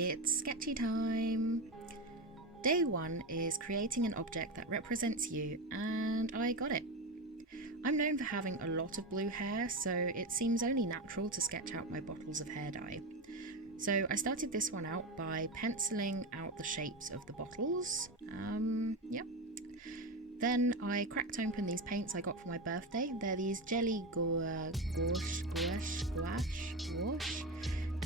It's sketchy time! Day 1 is creating an object that represents you, and I got it. I'm known for having a lot of blue hair, so it seems only natural to sketch out my bottles of hair dye. So I started this one out by penciling out the shapes of the bottles. Yep. Then I cracked open these paints I got for my birthday. They're these jelly gouache.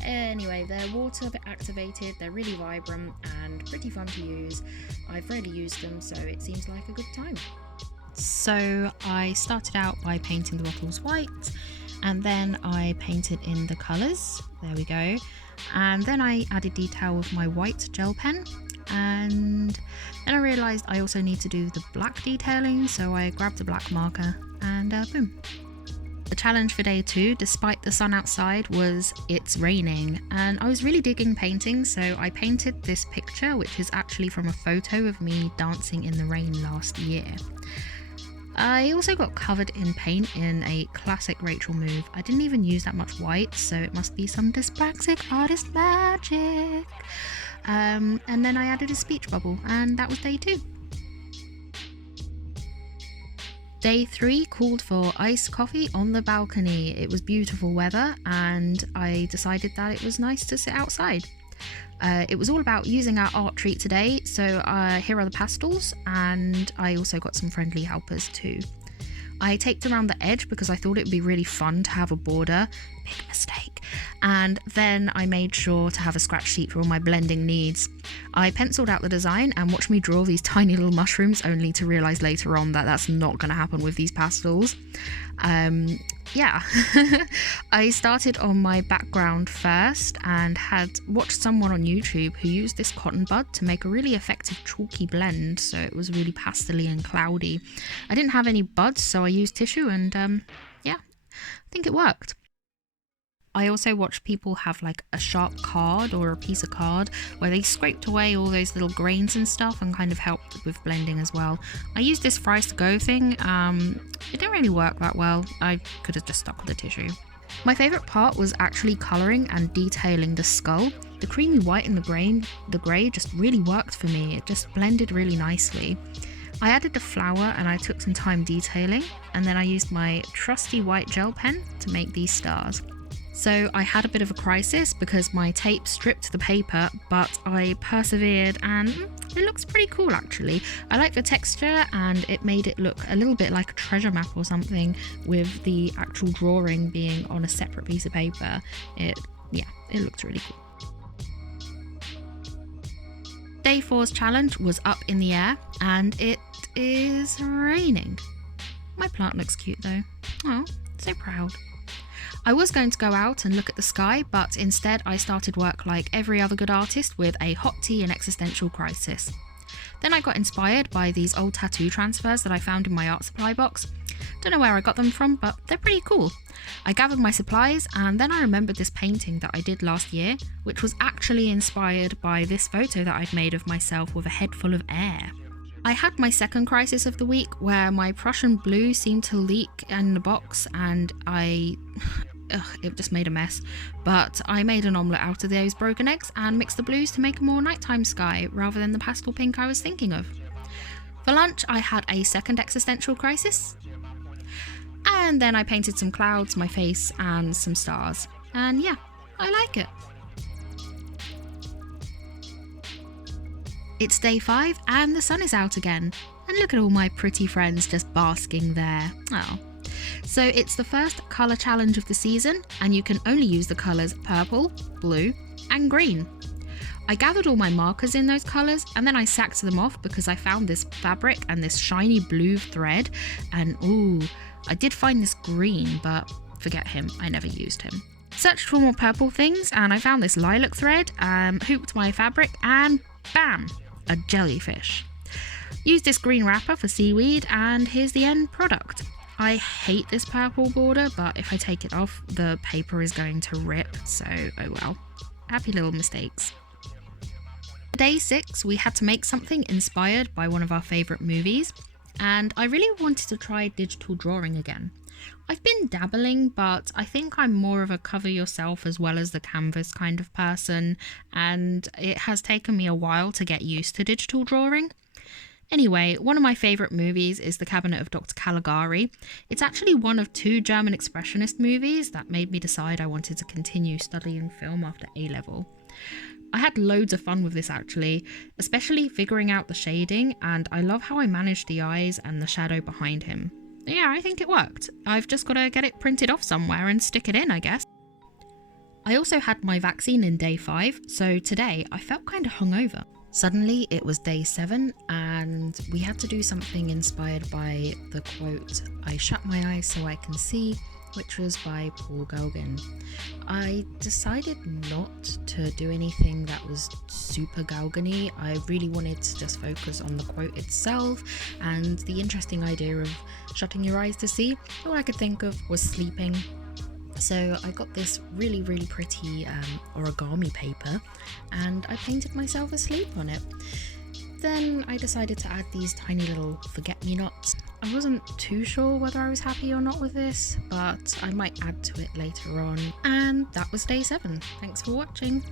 Anyway, they're water activated, they're really vibrant and pretty fun to use. I've rarely used them, so it seems like a good time. So I started out by painting the bottles white, and then I painted in the colours. There we go. And then I added detail with my white gel pen, and then I realised I also need to do the black detailing, so I grabbed a black marker and boom. The challenge for day 2, despite the sun outside, was it's raining, and I was really digging painting, so I painted this picture, which is actually from a photo of me dancing in the rain last year. I also got covered in paint in a classic Rachel move. I didn't even use that much white, so it must be some dyspraxic artist magic. And then I added a speech bubble, and that was day 2. Day 3 called for iced coffee on the balcony. It was beautiful weather, and I decided that it was nice to sit outside. It was all about using our art treat today, so here are the pastels, and I also got some friendly helpers too. I taped around the edge because I thought it would be really fun to have a border. Big mistake. And then I made sure to have a scratch sheet for all my blending needs. I penciled out the design and watched me draw these tiny little mushrooms, only to realise later on that that's not going to happen with these pastels. Yeah. I started on my background first and had watched someone on YouTube who used this cotton bud to make a really effective chalky blend, so it was really pastel-y and cloudy. I didn't have any buds, so I used tissue, and yeah, I think it worked. I also watched people have like a sharp card or a piece of card where they scraped away all those little grains and stuff and kind of helped with blending as well. I used this fries to go thing. It didn't really work that well. I could have just stuck with the tissue. My favourite part was actually colouring and detailing the skull. The creamy white and the grey just really worked for me. It just blended really nicely. I added the flower and I took some time detailing, and then I used my trusty white gel pen to make these stars. So I had a bit of a crisis because my tape stripped the paper, but I persevered and it looks pretty cool actually. I like the texture, and it made it look a little bit like a treasure map or something, with the actual drawing being on a separate piece of paper. It looked really cool. Day 4's challenge was up in the air, and it is raining. My plant looks cute though. Oh, so proud. I was going to go out and look at the sky, but instead I started work like every other good artist with a hot tea and existential crisis. Then I got inspired by these old tattoo transfers that I found in my art supply box. Don't know where I got them from, but they're pretty cool. I gathered my supplies, and then I remembered this painting that I did last year, which was actually inspired by this photo that I'd made of myself with a head full of air. I had my second crisis of the week where my Prussian blue seemed to leak in the box, and it just made a mess. But I made an omelette out of those broken eggs and mixed the blues to make a more nighttime sky rather than the pastel pink I was thinking of. For lunch, I had a second existential crisis. And then I painted some clouds, my face, and some stars. And yeah, I like it. It's day 5 and the sun is out again. And look at all my pretty friends just basking there. Oh. So it's the first colour challenge of the season, and you can only use the colours purple, blue and green. I gathered all my markers in those colours, and then I sacked them off because I found this fabric and this shiny blue thread, and ooh, I did find this green, but forget him, I never used him. Searched for more purple things, and I found this lilac thread, hooped my fabric, and bam, a jellyfish. Used this green wrapper for seaweed, and here's the end product. I hate this purple border, but if I take it off, the paper is going to rip, so oh well. Happy little mistakes. Day 6, we had to make something inspired by one of our favourite movies, and I really wanted to try digital drawing again. I've been dabbling, but I think I'm more of a cover yourself as well as the canvas kind of person, and it has taken me a while to get used to digital drawing. Anyway, one of my favourite movies is The Cabinet of Dr. Caligari. It's actually one of two German Expressionist movies that made me decide I wanted to continue studying film after A-level. I had loads of fun with this actually, especially figuring out the shading, and I love how I managed the eyes and the shadow behind him. Yeah, I think it worked. I've just got to get it printed off somewhere and stick it in, I guess. I also had my vaccine in day 5, so today I felt kind of hungover. Suddenly it was day 7 and we had to do something inspired by the quote, "I shut my eyes so I can see," which was by Paul Gauguin. I decided not to do anything that was super Gauguin-y. I really wanted to just focus on the quote itself and the interesting idea of shutting your eyes to see. All I could think of was sleeping. So I got this really pretty origami paper and I painted myself asleep on it. Then I decided to add these tiny little forget-me-nots. I wasn't too sure whether I was happy or not with this, but I might add to it later on. And that was day 7. Thanks for watching.